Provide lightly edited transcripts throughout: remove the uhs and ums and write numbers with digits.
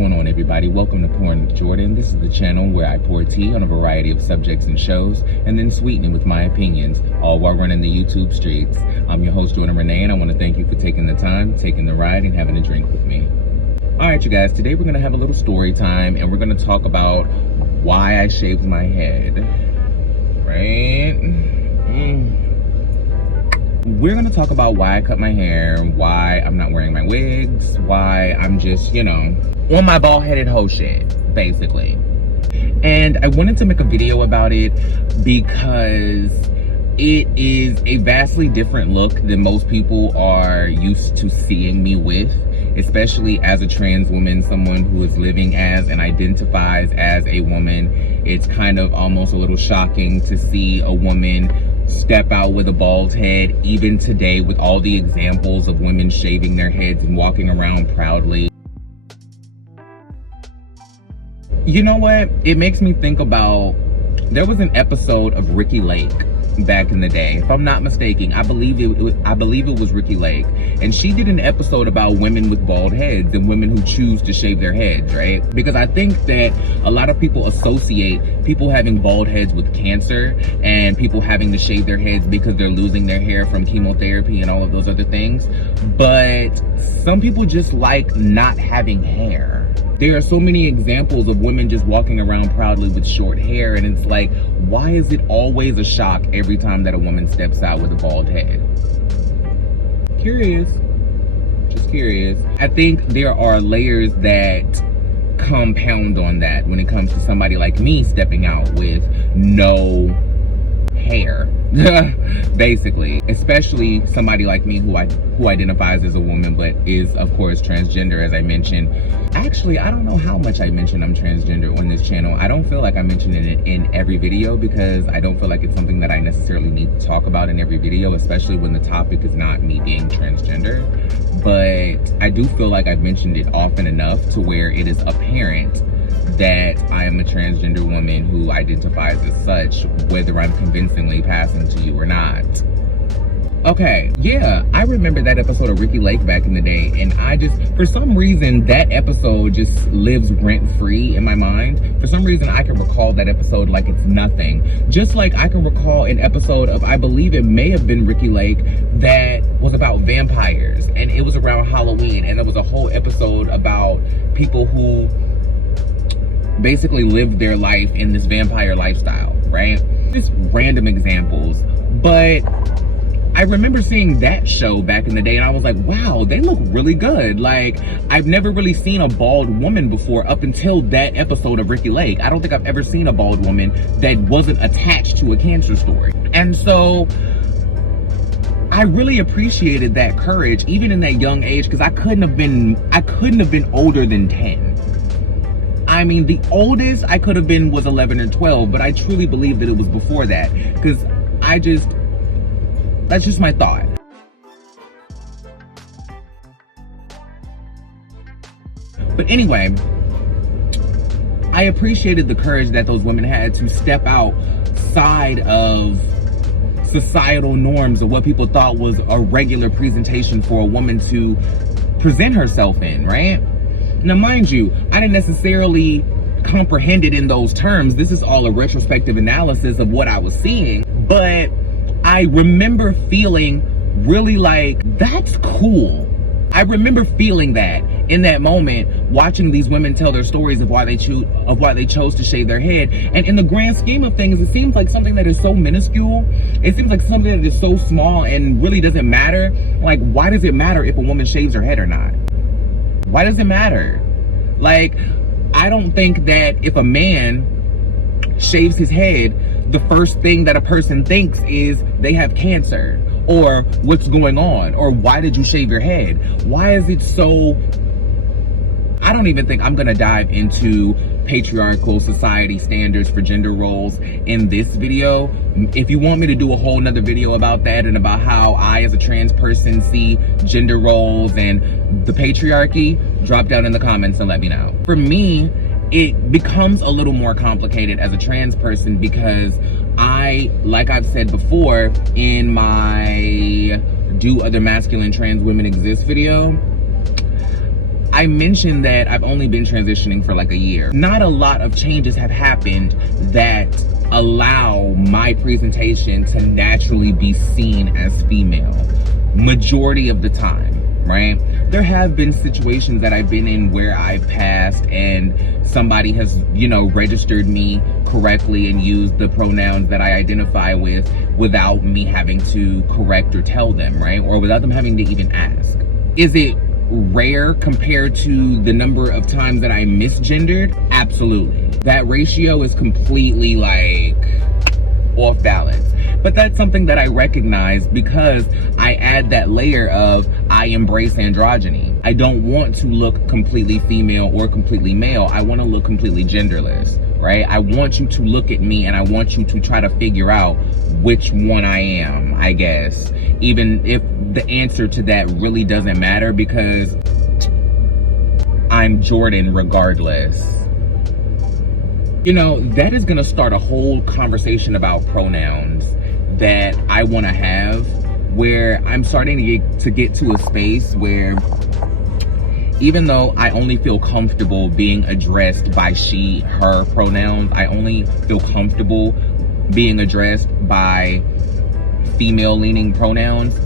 going on, everybody? Welcome to Pouring with Jordan. This is the channel where I pour tea on a variety of subjects and shows and then sweeten it with my opinions, all while running the YouTube streets. I'm your host, JordenRanae, and I want to thank you for taking the time, taking the ride, and having a drink with me. All right, you guys, today we're going to have a little story time, and we're going to talk about why I shaved my head, right? We're going to talk about why I cut my hair, why I'm not wearing my wigs, why I'm just, on my bald-headed hoe shit, basically. And I wanted to make a video about it because it is a vastly different look than most people are used to seeing me with, especially as a trans woman, someone who is living as and identifies as a woman. It's kind of almost a little shocking to see a woman step out with a bald head, even today, with all the examples of women shaving their heads and walking around proudly. You know what? It makes me think about, there was an episode of Ricki Lake back in the day, if I'm not mistaken. I believe it was Ricki Lake, and she did an episode about women with bald heads and women who choose to shave their heads, right? Because I think that a lot of people associate people having bald heads with cancer and people having to shave their heads because they're losing their hair from chemotherapy and all of those other things. But some people just like not having hair. There are so many examples of women just walking around proudly with short hair, and it's like, why is it always a shock every time that a woman steps out with a bald head? Curious. Just curious. I think there are layers that compound on that when it comes to somebody like me stepping out with no hair, basically. Especially somebody like me who identifies as a woman but is, of course, transgender, as I mentioned. Actually, I don't know how much I mentioned I'm transgender on this channel. I don't feel like I mentioned it in every video because I don't feel like it's something that I necessarily need to talk about in every video, especially when the topic is not me being transgender. But I do feel like I've mentioned it often enough to where it is apparent that I am a transgender woman who identifies as such, whether I'm convincingly passing to you or not. Okay, yeah, I remember that episode of Ricki Lake back in the day, and I just, for some reason, that episode just lives rent-free in my mind. For some reason, I can recall that episode like it's nothing. Just like I can recall an episode of, I believe it may have been Ricki Lake, that was about vampires, and it was around Halloween, and there was a whole episode about people who basically lived their life in this vampire lifestyle, right? Just random examples. But I remember seeing that show back in the day and I was like, wow, they look really good. Like, I've never really seen a bald woman before up until that episode of Ricki Lake. I don't think I've ever seen a bald woman that wasn't attached to a cancer story. And so I really appreciated that courage, even in that young age, because I couldn't have been older than 10. I mean, the oldest I could have been was 11 or 12, but I truly believe that it was before that, because that's just my thought. But anyway, I appreciated the courage that those women had to step outside of societal norms of what people thought was a regular presentation for a woman to present herself in, right? Now, mind you, I didn't necessarily comprehend it in those terms. This is all a retrospective analysis of what I was seeing. But I remember feeling really like, that's cool. I remember feeling that in that moment, watching these women tell their stories of why they chose to shave their head. And in the grand scheme of things, it seems like something that is so minuscule. It seems like something that is so small and really doesn't matter. Like, why does it matter if a woman shaves her head or not? Why does it matter? Like, I don't think that if a man shaves his head, the first thing that a person thinks is they have cancer, or what's going on, or why did you shave your head? Why is it so... I don't even think I'm gonna dive into patriarchal society standards for gender roles in this video. If you want me to do a whole nother video about that and about how I as a trans person see gender roles and the patriarchy, drop down in the comments and let me know. For me, it becomes a little more complicated as a trans person because like I've said before in my Do Other Masculine Trans Women Exist video, I mentioned that I've only been transitioning for like a year. Not a lot of changes have happened that allow my presentation to naturally be seen as female. Majority of the time, right? There have been situations that I've been in where I've passed and somebody has, registered me correctly and used the pronouns that I identify with without me having to correct or tell them, right? Or without them having to even ask. Is it rare compared to the number of times that I misgendered? Absolutely. That ratio is completely off balance. But that's something that I recognize because I add that layer of I embrace androgyny. I don't want to look completely female or completely male. I want to look completely genderless, right? I want you to look at me and I want you to try to figure out which one I am, I guess. Even if the answer to that really doesn't matter, because I'm Jordan regardless. That is going to start a whole conversation about pronouns that I want to have, where I'm starting to get to a space where even though I only feel comfortable being addressed by she, her pronouns, I only feel comfortable being addressed by female-leaning pronouns,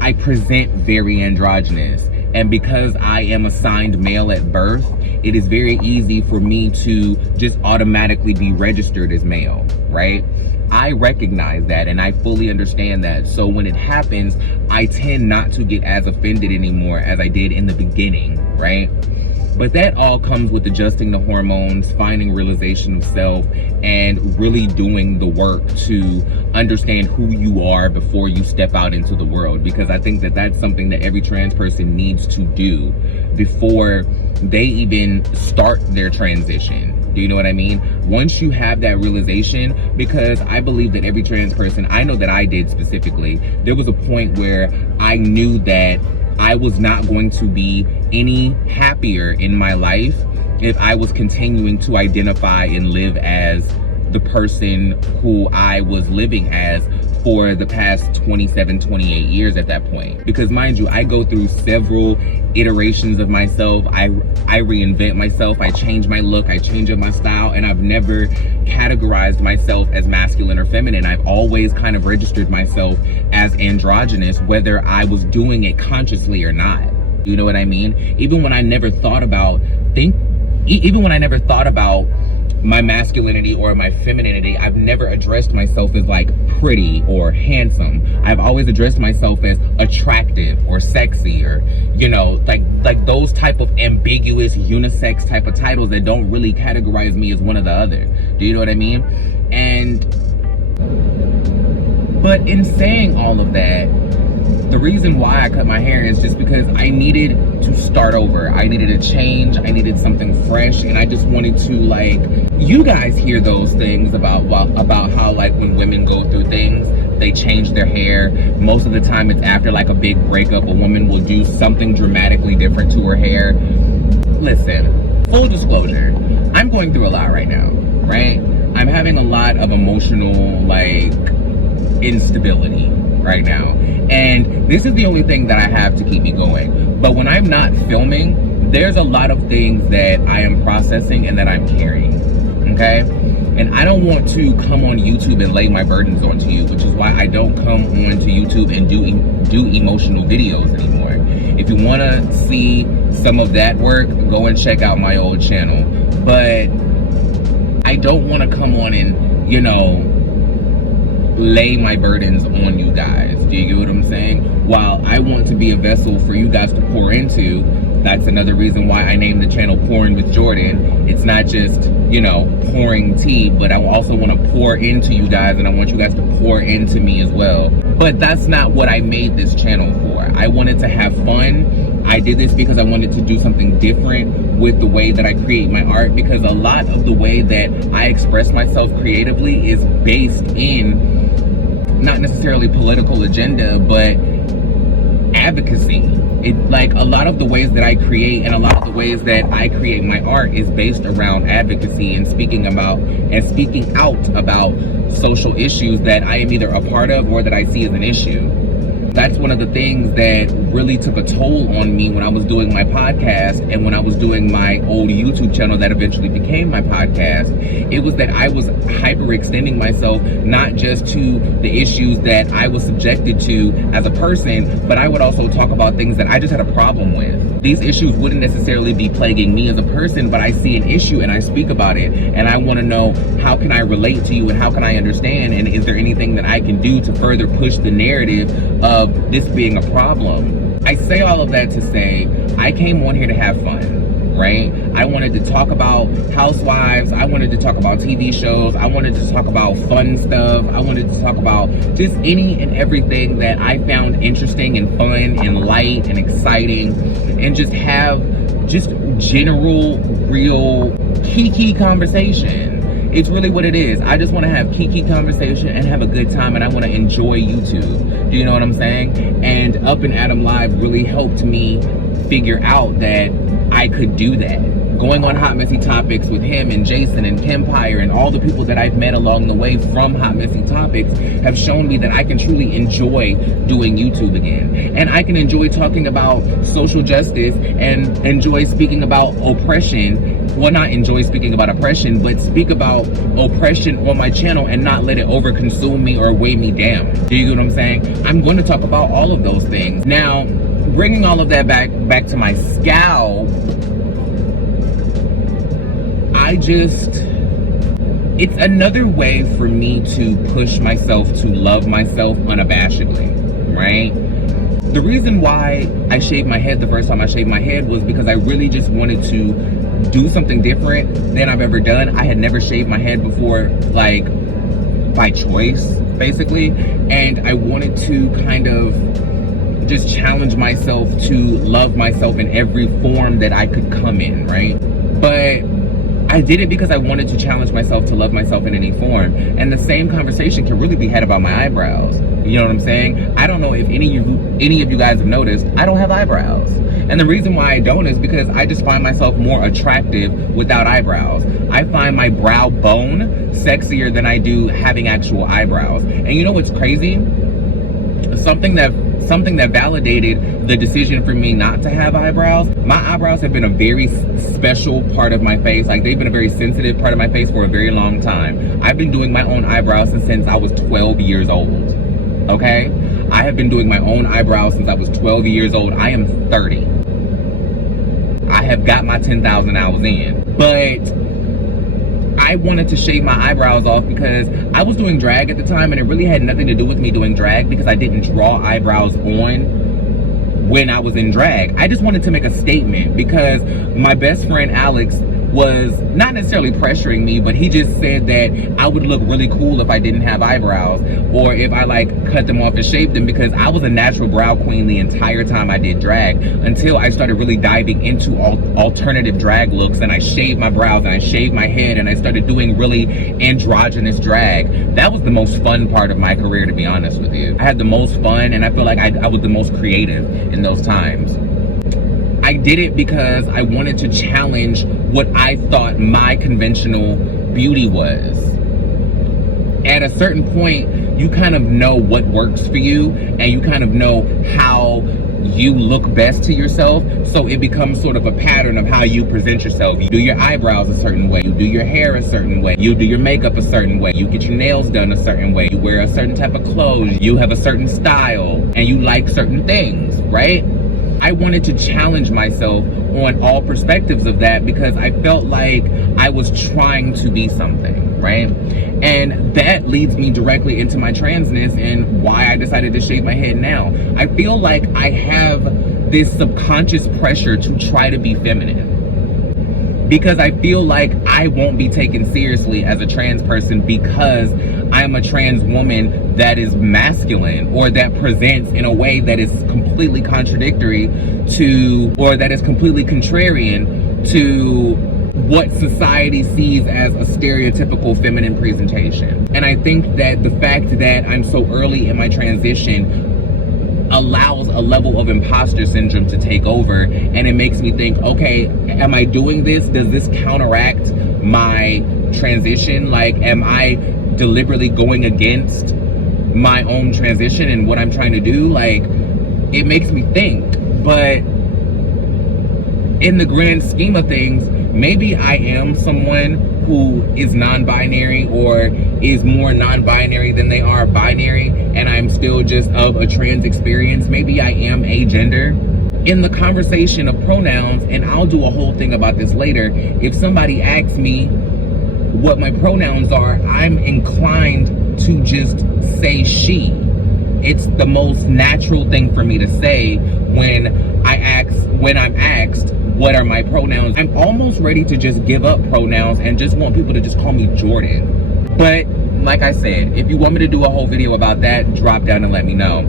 I present very androgynous. And because I am assigned male at birth, it is very easy for me to just automatically be registered as male, right? I recognize that and I fully understand that. So when it happens, I tend not to get as offended anymore as I did in the beginning, right? But that all comes with adjusting the hormones, finding realization of self, and really doing the work to understand who you are before you step out into the world. Because I think that that's something that every trans person needs to do before they even start their transition. Do you know what I mean? Once you have that realization, because I believe that every trans person, I know that I did specifically, there was a point where I knew that I was not going to be any happier in my life if I was continuing to identify and live as the person who I was living as for the past 27, 28 years at that point. Because mind you, I go through several iterations of myself. I reinvent myself. I change my look. I change up my style. And I've never categorized myself as masculine or feminine. I've always kind of registered myself as androgynous, whether I was doing it consciously or not. You know what I mean? Even when I never thought about my masculinity or my femininity, I've never addressed myself as pretty or handsome. I've always addressed myself as attractive or sexy, or like those type of ambiguous unisex type of titles that don't really categorize me as one or the other. Do you know what I mean? But in saying all of that, the reason why I cut my hair is just because I needed to start over. I needed a change. I needed something fresh. And I just wanted to, you guys hear those things about how when women go through things, they change their hair. Most of the time it's after a big breakup. A woman will do something dramatically different to her hair. Listen, full disclosure, I'm going through a lot right now, right? I'm having a lot of emotional, instability right now. And this is the only thing that I have to keep me going. But when I'm not filming, there's a lot of things that I am processing and that I'm carrying, okay? And I don't want to come on YouTube and lay my burdens onto you, which is why I don't come onto YouTube and do emotional videos anymore. If you want to see some of that work, go and check out my old channel. But I don't want to come on and, lay my burdens on you guys. Do you get what I'm saying? While I want to be a vessel for you guys to pour into, that's another reason why I named the channel Pouring with Jordan. It's not just, pouring tea, but I also want to pour into you guys, and I want you guys to pour into me as well. But that's not what I made this channel for. I wanted to have fun. I did this because I wanted to do something different with the way that I create my art, because a lot of the way that I express myself creatively is based in not necessarily political agenda, but advocacy. A lot of the ways that I create and a lot of the ways that I create my art is based around advocacy and speaking out about social issues that I am either a part of or that I see as an issue. That's one of the things that really took a toll on me when I was doing my podcast and when I was doing my old YouTube channel that eventually became my podcast. It was that I was hyperextending myself, not just to the issues that I was subjected to as a person, but I would also talk about things that I just had a problem with. These issues wouldn't necessarily be plaguing me as a person, but I see an issue and I speak about it, and I want to know, how can I relate to you and how can I understand, and is there anything that I can do to further push the narrative of this being a problem? I say all of that to say, I came on here to have fun, right? I wanted to talk about housewives. I wanted to talk about TV shows. I wanted to talk about fun stuff. I wanted to talk about just any and everything that I found interesting and fun and light and exciting, and just have just general, real kiki conversation. It's really what it is. I just want to have kiki conversation and have a good time, and I want to enjoy YouTube. Do you know what I'm saying? And Up and Adam Live really helped me figure out that I could do that. Going on Hot Messy Topics with him and Jason and Kempire and all the people that I've met along the way from Hot Messy Topics have shown me that I can truly enjoy doing YouTube again. And I can enjoy talking about social justice and enjoy speaking about oppression. Well, not enjoy speaking about oppression, but speak about oppression on my channel and not let it overconsume me or weigh me down. Do you get what I'm saying? I'm going to talk about all of those things. Now, bringing all of that back to my scalp, it's another way for me to push myself to love myself unabashedly, right? The reason why I shaved my head the first time I shaved my head was because I really just wanted to do something different than I've ever done. I had never shaved my head before, like, by choice, basically. And I wanted to kind of just challenge myself to love myself in every form that I could come in, right? But I did it because I wanted to challenge myself to love myself in any form. And the same conversation can really be had about my eyebrows. You know what I'm saying? I don't know if any of you guys have noticed, I don't have eyebrows. And the reason why I don't is because I just find myself more attractive without eyebrows. I find my brow bone sexier than I do having actual eyebrows. And you know what's crazy? Something that validated the decision for me not to have eyebrows. My eyebrows have been a very special part of my face. Like, they've been a very sensitive part of my face for a very long time. I've been doing my own eyebrows since I was 12 years old. Okay? I have been doing my own eyebrows since I was 12 years old. I am 30. I have got my 10,000 hours in. But I wanted to shave my eyebrows off because I was doing drag at the time, and it really had nothing to do with me doing drag because I didn't draw eyebrows on when I was in drag. I just wanted to make a statement because my best friend Alex was not necessarily pressuring me, but he just said that I would look really cool if I didn't have eyebrows, or if I like cut them off and shaved them, because I was a natural brow queen the entire time I did drag, until I started really diving into alternative drag looks, and I shaved my brows and I shaved my head and I started doing really androgynous drag. That was the most fun part of my career, to be honest with you. I had the most fun, and I feel like I was the most creative in those times. I did it because I wanted to challenge what I thought my conventional beauty was. At a certain point, you kind of know what works for you, and you kind of know how you look best to yourself, so it becomes sort of a pattern of how you present yourself. You do your eyebrows a certain way, you do your hair a certain way, you do your makeup a certain way, you get your nails done a certain way, you wear a certain type of clothes, you have a certain style, and you like certain things, right? I wanted to challenge myself on all perspectives of that because I felt like I was trying to be something, right? And that leads me directly into my transness and why I decided to shave my head now. I feel like I have this subconscious pressure to try to be feminine, because I feel like I won't be taken seriously as a trans person because I'm a trans woman that is masculine, or that presents in a way that is completely contradictory to, or that is completely contrarian to what society sees as a stereotypical feminine presentation. And I think that the fact that I'm so early in my transition allows a level of imposter syndrome to take over, and it makes me think, okay, am I doing this? Does this counteract my transition? Like, am I deliberately going against my own transition and what I'm trying to do, like, it makes me think. But in the grand scheme of things, maybe I am someone who is non-binary or is more non-binary than they are binary, and I'm still just of a trans experience. Maybe I am agender. In the conversation of pronouns, and I'll do a whole thing about this later, if somebody asks me what my pronouns are, I'm inclined to just say she. It's the most natural thing for me to say when I'm asked what are my pronouns. I'm almost ready to just give up pronouns and just want people to just call me Jordan. But like I said, if you want me to do a whole video about that, drop down and let me know.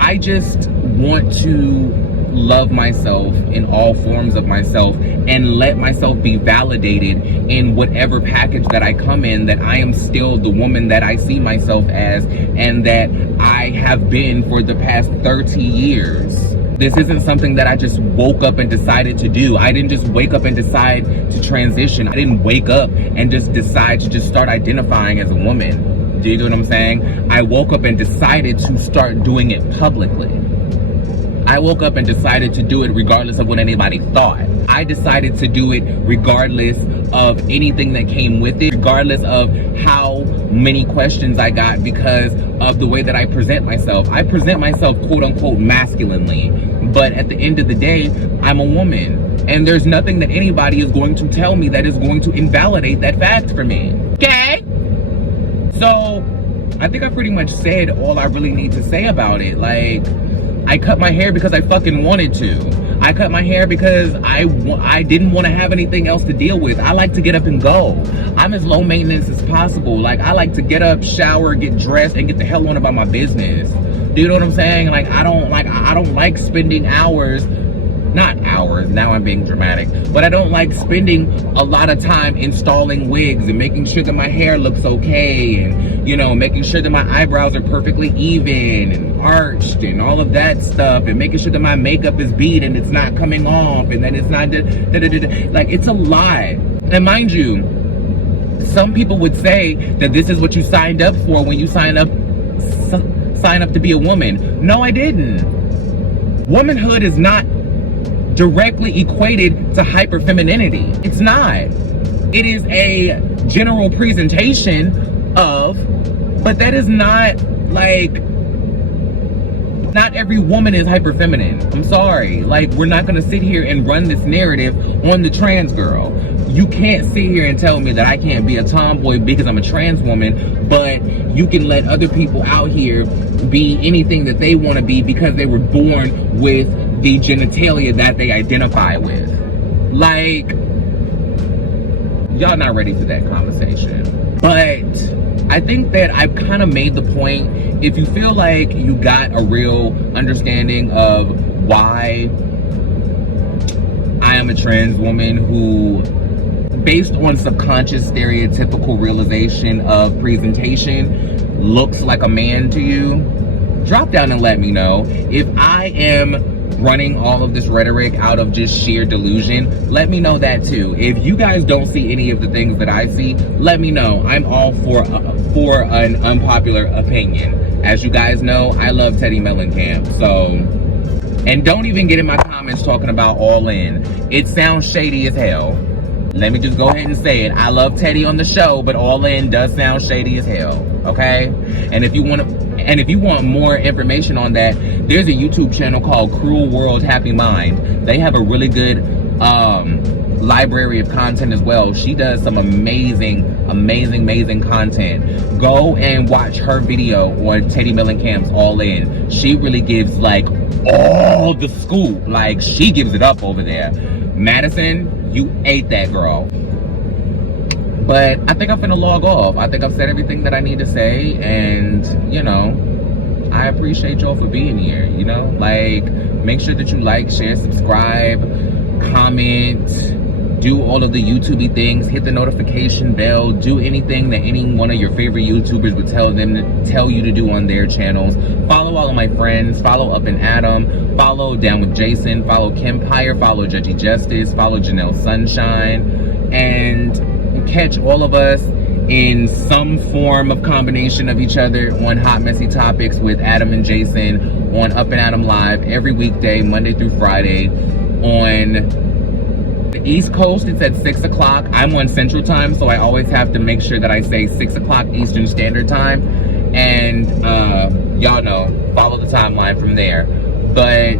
I just want to love myself in all forms of myself and let myself be validated in whatever package that I come in, that I am still the woman that I see myself as and that I have been for the past 30 years. This isn't something that I just woke up and decided to do. I didn't just wake up and decide to transition. I didn't wake up and just decide to just start identifying as a woman. Do you get what I'm saying? I woke up and decided to start doing it publicly. I woke up and decided to do it regardless of what anybody thought. I decided to do it regardless of anything that came with it, regardless of how many questions I got because of the way that I present myself. I present myself quote unquote masculinely, but at the end of the day, I'm a woman. And there's nothing that anybody is going to tell me that is going to invalidate that fact for me. Okay? So, I think I pretty much said all I really need to say about it. Like, I cut my hair because I fucking wanted to. I cut my hair because I didn't want to have anything else to deal with. I like to get up and go. I'm as low maintenance as possible. Like, I like to get up, shower, get dressed, and get the hell on about my business. Do you know what I'm saying? Like, I don't like spending hours, not hours, now I'm being dramatic, but I don't like spending a lot of time installing wigs and making sure that my hair looks okay and, you know, making sure that my eyebrows are perfectly even and arched and all of that stuff, and making sure that my makeup is beat and it's not coming off and that it's not like, it's a lot. And mind you, some people would say that this is what you signed up for when you sign up to be a woman. No, I didn't. Womanhood is not directly equated to hyperfemininity. It's not. It is a general presentation of, but that is not, like, not every woman is hyperfeminine. I'm sorry. Like, we're not gonna sit here and run this narrative on the trans girl. You can't sit here and tell me that I can't be a tomboy because I'm a trans woman, but you can let other people out here be anything that they want to be because they were born with the genitalia that they identify with. Like, y'all not ready for that conversation. But I think that I've kind of made the point. If you feel like you got a real understanding of why I am a trans woman who, based on subconscious stereotypical realization of presentation, looks like a man to you, drop down and let me know. If I am running all of this rhetoric out of just sheer delusion, let me know that too. If you guys don't see any of the things that I see, let me know. I'm all for an unpopular opinion. As you guys know, I love Teddy Mellencamp, so, and don't even get in my comments talking about All In. It sounds shady as hell. Let me just go ahead and say it. I love Teddy on the show, but All In does sound shady as hell, okay? And if you want more information on that, there's a YouTube channel called Cruel World Happy Mind. They have a really good library of content as well. She does some amazing content. Go and watch her video on Teddy Mellencamp's All In. She really gives, like, all the scoop. Like, she gives it up over there. Madison, you ate that, girl. But I think I'm finna log off. I think I've said everything that I need to say, and, you know, I appreciate y'all for being here, you know? Like, make sure that you like, share, subscribe, comment, do all of the YouTube-y things, hit the notification bell, do anything that any one of your favorite YouTubers would tell you to do on their channels. Follow all of my friends, follow Up and Adam, follow Down with Jason, follow Kempire, follow Judgy Justice, follow Janelle Sunshine, and catch all of us in some form of combination of each other on Hot Messy Topics with Adam and Jason on Up and Adam Live every weekday, Monday through Friday. On the East Coast, it's at 6 o'clock. I'm on Central Time, so I always have to make sure that I say 6 o'clock Eastern Standard Time. And y'all know, follow the timeline from there. But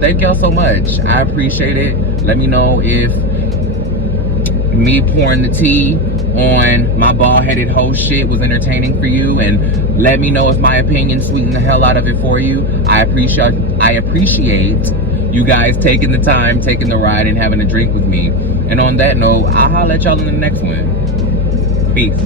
thank y'all so much. I appreciate it. Let me know if me pouring the tea on my bald-headed hoe shit was entertaining for you, and let me know if my opinion sweetened the hell out of it for you. I appreciate you guys taking the time, taking the ride, and having a drink with me. And on that note, I'll holler at y'all in the next one. Peace.